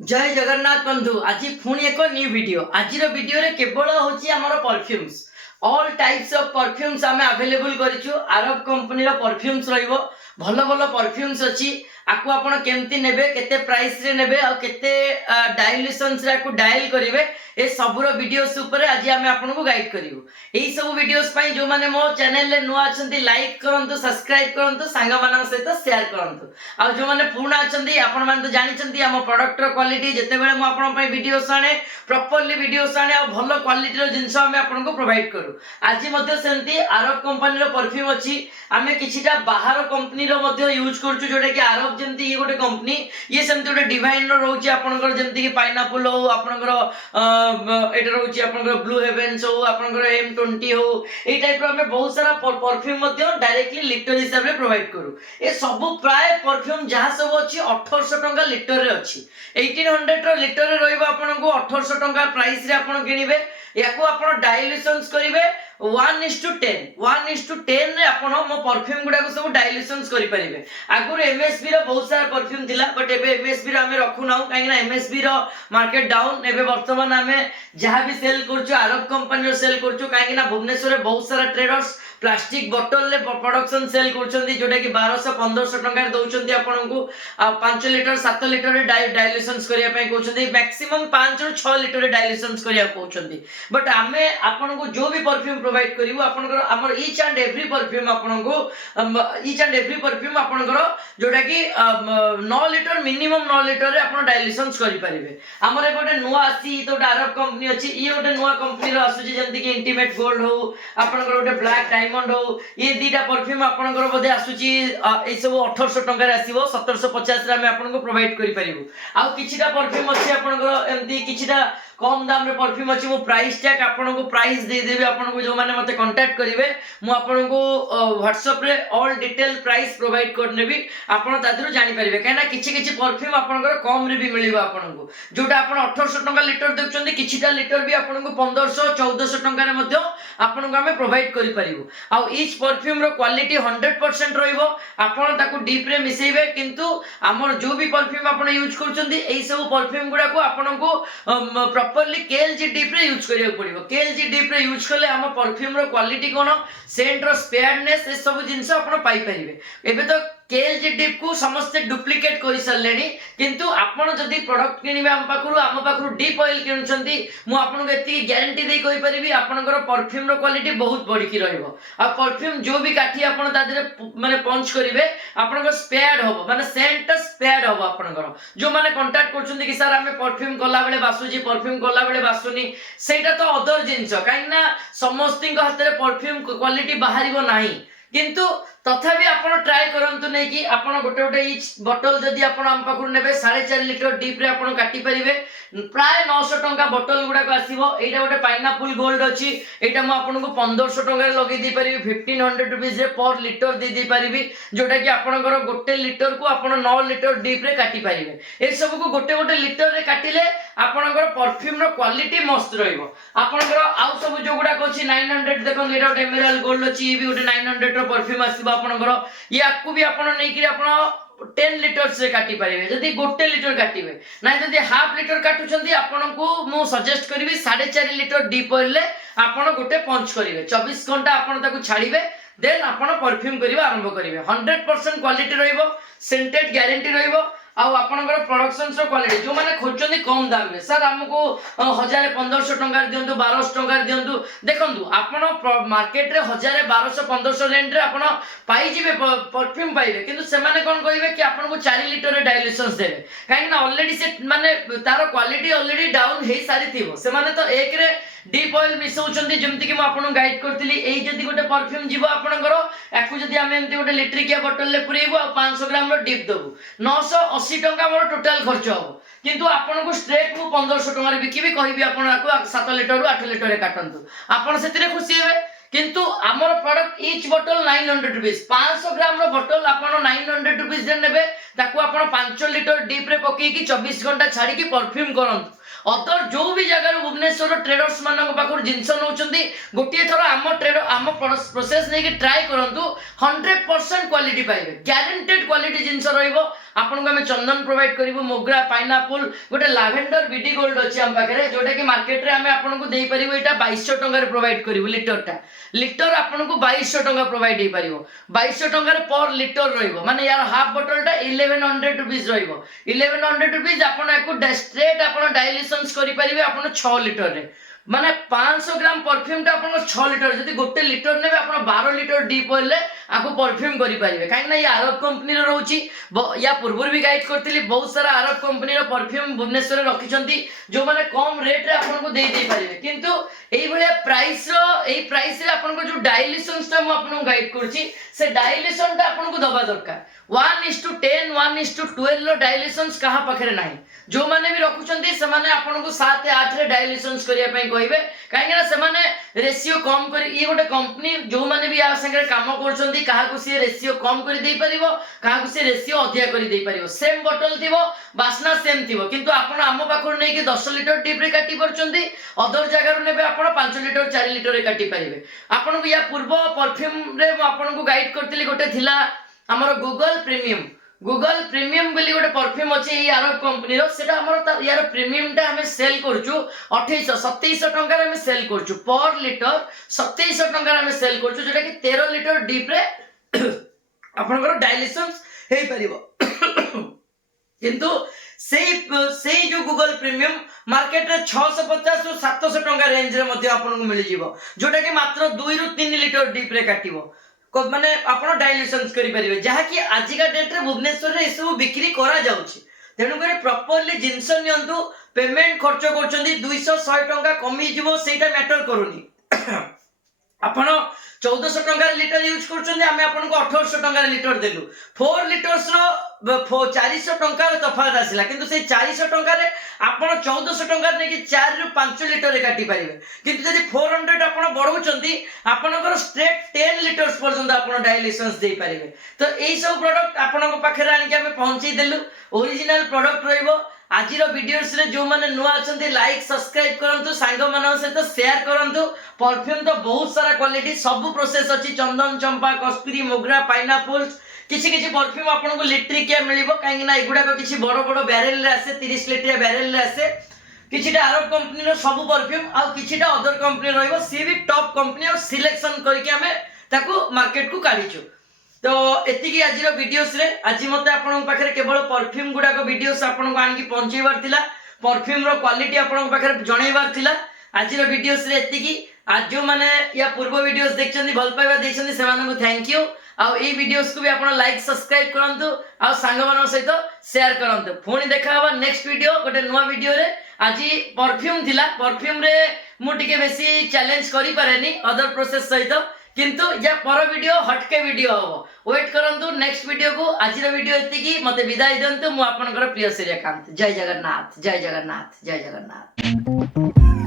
जय जगन्नाथ बंधु आज पुणी एक न्यू वीडियो आज वीडियो रे केवल होची हमर perfumes all types of perfumes आमे अवेलेबल करिछु अरब कंपनी रो परफ्यूम्स रहइबो भल भल परफ्यूम्स अछि आकु आपण केमती नेबे केते प्राइस रे नेबे आ केते डायल्यूशंस रे आकु डायल करिवे ए सबरो वीडियोस ऊपर आज आमे आपन को गाइड करिवो एही सब वीडियोस पई जो माने मो चैनल रे नुआ अछंती लाइक करंतु सब्सक्राइब करंतु सांग मानन सहित शेयर करंतु आ जो माने पुराना अछंती आपण मान तो जानि छंती हम प्रोडक्ट रो क्वालिटी जते बेले मो आपण पई वीडियोस आने प्रॉपर्ली वीडियोस आने आ भलो क्वालिटी रो जिंस हम आपन को प्रोवाइड करू आज मध्ये सेंती अरब कंपनी रो परफ्यूम अछि आमे किछिटा बाहर कंपनी रो मध्ये यूज करछु जोटा कि अरब जेमती ये गोटे कंपनी ये सेमती गोटे डिवाइन रो रहउची आपनकर जेमती कि पाइनएप्पल हो आपनकर एटा रहउची आपनकर ब्लू हेवेन्स हो आपनकर M20 हो ए टाइप रो हमें बहुत सारा परफ्यूम मध्ये डायरेक्टली लीटर हिसाब रे प्रोवाइड करू ए सब प्राय परफ्यूम जहा सब अछि 1800 टका लीटर रे अछि 1800 रो लीटर रे रहइबो आपनको 1800 टका प्राइस रे आपन किनिबे याको आपन डायल्यूशंस करिवे 1:10 रे आपण मो परफ्यूम गुडा को सब डायल्यूशंस करि परिबे आगुर एमएसबी रो बहुत सारा परफ्यूम थिला बट एबे एमएसबी रो हमें रखु नाउ काहे ना एमएसबी रो मार्केट डाउन एबे वर्तमान हमें जहां भी सेल करछु अरब कंपनी रो सेल करछु काहे ना भुवनेश्वर रे बहुत सारा ट्रेडर्स प्लास्टिक बोतल ले प्रोडक्शन सेल करछंती जोटा कि 1200-1500 टका दउछंती आपन को 5 लीटर 7 लीटर रे डायल्यूशंस करिया पय कहउछंती मैक्सिमम 5 रो 6 लीटर रे डायल्यूशंस करिया कहउछंती बट हमें आपन को जो भी परफ्यूम प्रोवाइड करिवो आपन को हमर ईच एंड एवरी परफ्यूम आपन को ईच एंड एवरी परफ्यूम आपन को जोटा कि 9 लीटर मिनिमम 9 लीटर रे आपन डायल्यूशंस करि परिबे हमर एबोटे नुवा आसी तो अरब कंपनी अछि ये गोटे नुवा कंपनी रो आसुची जेंति कि इंटीमेट गोल्ड हो आपन को गोटे ब्लैक डायमंड हो ये दीटा परफ्यूम आपन को बोधे आसुची ए सब 1800 टका रे आसीबो 1750 रे हम आपन को प्रोवाइड करि परिबो आ किछिटा परफ्यूम अछि आपन को एमती किछिटा कम दाम रे परफ्यूम अछि मो प्राइस टैग आपन को प्राइस दे देबे आपन को जो माने मते कांटेक्ट करिवे मो आपन को WhatsApp रे ऑल डिटेल प्राइस प्रोवाइड कर नेबी आपन तादरो जानि परिबे काहे ना किछि किछि परफ्यूम आपन को कम रे भी मिलिबो आपन को जोटा आपन 1800 टका लीटर देखचंदी किछिटा लीटर भी आपन को 1500-1400 टका रे मध्ये आपन को हमें प्रोवाइड करि परिबो आ ईच परफ्यूम रो क्वालिटी 100% रहइबो आपन ताको डीप रे मिसेइबे किंतु हमर जो भी परफ्यूम आपन यूज करचंदी एई सब परफ्यूम गुडा को आपन को प्रॉपर्ली केएलजी डीप रे यूज करिया पड़िबो केएलजी डीप रे यूज करले हम परफ्यूम रो क्वालिटी कोन सेंट रो स्पेयरनेस ए सब जिंस आपन पाई परिबे एबे तो केएलजी डीप को समस्त डुप्लीकेट करि सरलेनी किंतु आपन जदी प्रोडक्ट किनिबे हम पाखरु डीप ऑयल किनुचंती मु आपन को एती गारंटी दे कहि परिबी आपन को परफ्यूम रो क्वालिटी बहुत बड़ी की रहइबो आ परफ्यूम जो भी काठी आपन तादरे माने पंच करिवे आपन को स्पेयर्ड होबो माने सेंट स्पेयर्ड होबो आपन को जो माने कांटेक्ट करचंती कि सर हमें परफ्यूम कला बेले बासुजी परफ्यूम कला बेले बासुनी सेटा तो अदर जिंस काहे ना समस्तिंग हाथ रे परफ्यूम क्वालिटी बाहरिबो नाही किंतु तथापि आपण ट्राई करंतु नै कि आपण गोटे गोटे इच बोतल जदी आपण हम पाखु नेबे 4.5 लीटर डीप रे आपण काटी परिबे प्राय 900 टका बोतल गुडा को आसीबो एटा गोटे पाइनएप्पल गोल्ड अछि एटा म आपण को 1500 टका रे लगे दी परिबी 1500 रुपीस रे पर लीटर दे दी परिबी जोटा कि आपनकर गोटे लीटर को आपण 9 लीटर डीप रे काटी परिबे ए सब को गोटे गोटे लीटर रे काटिले आपनकर परफ्यूम रो क्वालिटी मस्त रहइबो आपनकर आउ सब जो गुडा को अछि 900 देखन एटा गोटे एमराल्ड गोल्ड अछि ई भी गोटे 900 रो परफ्यूम आसीबो आपनकर याकू भी आपण नै कि आपण 10 लीटर से काटी परिबे जदी गोटे लीटर काटिबे नै जदी हाफ लीटर काटुचंदी आपण को मु सजेस्ट करबी 4.5 लीटर डीप ऑयल ले आपण गोटे पंच करिवे 24 घंटा आपण ताको छाड़ीबे देन आपण परफ्यूम करिवा आरंभ करिवे 100% क्वालिटी रहइबो सेंटेड गारंटी रहइबो आ आपनकर प्रोडक्शंस रो क्वालिटी जो माने खोजचंदी कम दाम रे सर हमको 1000 1500 टका दियंतु 1200 टका दियंतु देखंतु आपण मार्केट रे 1000 1200 1500 रेंज रे आपण पाई जिवे परफ्यूम पाइबे किंतु से माने कोन कहिबे कि आपण को 4 लीटर रे डायल्यूशंस देबे काहे ना ऑलरेडी से माने तारो क्वालिटी ऑलरेडी डाउन हे सारी थिबो से माने तो एक रे डीप ऑयल मिसौचंदी जेमति कि म आपन गाइड करथिली एई जदी गोटे परफ्यूम जीवो आपनकर याकू जदी हम एंती गोटे लीटरिकिया बोतल ले पुरेइबो आ 500 ग्राम रो डीप दबु 980 टका मोर टोटल खर्च हो किंतु आपन को स्ट्रेट मु 1500 टका रे बिकिबी कहिबी आपन आकू 7 लीटर रु 8 लीटर रे काटंतु आपन सेतिरे खुशी हेबे किंतु हमर प्रोडक्ट ईच बोतल 900 रुपीस 500 ग्राम रो बोतल आपन 900 रुपीस दे नेबे ताकू आपन 5 लीटर डीप रे पकई कि 24 घंटा छाड़ी कि परफ्यूम करंतु अदर जो भी जगह भुवनेश्वर ट्रेडर्स मान पाखु जिनस नौकरी गोटे थर आम ट्रेडर आम प्रोसेस नहीं ट्राए करूँ 100% क्वालिटी पाइबे ग्यारंटेड क्वालिटी जिनस रहा आम चंदन प्रोवाइड करूँ मोगरा पाइनापल गोटे लाभेंडर बीडी गोल्ड अच्छी आम पाखे जोटा कि मार्केट रे आम आपको दे पारू यहाँ 2200 टकर प्रोवाइड करूँ लिटर आपको 2200 टका प्रोवाइड हो पार 2200 टकर पर लिटर रही यार हाफ बोतलटा 1100 रुपीज रही रुपीज आपको स्ट्रेट आप डायल्यूशन करेंगे आप 6 लिटर रे माने 500 ग्राम परफ्यूम टा अपन 6 लिटर जदि गोटे लिटर नेबे अपन 12 लिटर डीप होले आको परफ्यूम करि परिबे काहे ना ये अरब कंपनी रो रहउची या पूर्व भी गाइड करथिली बहुत सारा अरब कंपनी रो परफ्यूम भुवनेश्वर रे रखिचंती जो माने कम रेट रे अपन को दे परिबे किंतु एई भलिया प्राइस रे अपन को जो डायल्यूशन टा म अपन को गाइड करछि से डायल्यूशन टा अपन को दबा दरकार 1:10 1:12 रो डायल्यूशन कहा पाखरे नाही जो माने भी रखुचंती से माने अपन को 7 8 रे डायल्यूशन करिया पई कहबे काहे ना से माने रेशियो कम करी ये गोटे कंपनी जो माने भी आ संगे काम करछंती काहा को से रेशियो कम करी दे परिबो काहा को से रेशियो अधिया करी दे परिबो सेम बोतल थिबो बासना सेम थिबो किंतु आपण आम पाखर नै कि 10 लिटर डीप रे काटी परछंती अदर जगह रे नेबे आपण 5 लिटर 4 लिटर रे काटी परिबे आपण को या पूर्व परफ्यूम रे आपण को गाइड करथिली गोटे थिला हमर गूगल प्रीमियम बोली गोटे परफ्यूम अच्छे ये अरब कंपनी रो सेटा हमर यार प्रीमियम टा हमें सेल करछु 2800 2700 टका रे हमें सेल करछु पर लिटर 2700 टका रे हमें सेल करछु जेटा कि 13 लिटर डीप रे आपनकर डायल्यूशन हे परिबो किंतु से जो गूगल प्रीमियम मार्केट रे 650 रु 700 टका रेंज रे मध्ये आपन को मिल जिवो जोटा कि मात्र 2 रु 3 लिटर डीप रे काटिबो माने आपण डायल्यूशन करि परिबे जहा कि आजिका डेट रे भुवनेश्वर रे सब बिक्री करा जाउछि तेनु करे प्रॉपर्ली जिंस नियंतु पेमेंट खर्च करछंदी 200 100 टका कमी जिवो सेटा मैटर करूनी आपण 1400 टका लिटर यूज करछंदी आमे आपण को 1800 टका लिटर देलु 4 लिटर्स रो 400 टका तफात आसिला किंतु से 400 टका रे आपण 1400 टका ने कि 4 रु 5 लिटर रे काटी परिबे किंतु जदि 400 आपण बढ़ौचंदी आपनकर स्ट्रेट 10 लिटर्स पर्यंत आपण डायल्यूशंस दे परिबे तो एई सब प्रोडक्ट आपण को पाखरे आनि के हमें पहुंची देलु ओरिजिनल प्रोडक्ट रहइबो आज वीडियोस रे जो माने नुआ अछंती लाइक सब्सक्राइब करंतु सांग मानन सहित शेयर करंतु परफ्यूम तो बहुत सारा क्वालिटी सब प्रोसेस अछि चंदन चंपा कस्तूरी मोगरा पाइनापल किछि किछि परफ्यूम आपन को लिटर के मिलिबो काहे ना एगुडा को किछि बड़ बड़ बैरल रे आसे 30 लीटर बैरल रे आसे किछिटा अरब कंपनी रो सब परफ्यूम आ किछिटा अदर कंपनी रहइबो सी भी टॉप कंपनी और सिलेक्शन करके हमें ताको मार्केट को काढिछु तो एतिकी आज वीडियोस रे आज मते आपन पाखरे केवल परफ्यूम गुडा को वीडियोस आपन को आनि पहुंचेबार थिला परफ्यूम रो क्वालिटी आपन पाखरे जणैबार थिला आज वीडियोस रे एतिकी आज जो माने या पूर्व वीडियोस देखछन्ती भल पाइबा देखछन्ती से मानको थैंक यू आ ए वीडियोस को भी आपन लाइक सब्सक्राइब करंतु आ संग मानन सहित शेयर करंतु पुणी देखा हबा नेक्स्ट वीडियो गोटे नुवा वीडियो रे आज परफ्यूम थिला परफ्यूम रे मु टिके बेसी चैलेंज करि पारेनी अदर प्रोसेस सहित किंतु या पर वीडियो हटके वीडियो हबो वेट करंतु नेक्स्ट वीडियो को आज वीडियो एतिकी मते विदाई दंतु मु आपनकर प्रिय सूर्यकांत जय जगन्नाथ जय जगन्नाथ जय जगन्नाथ।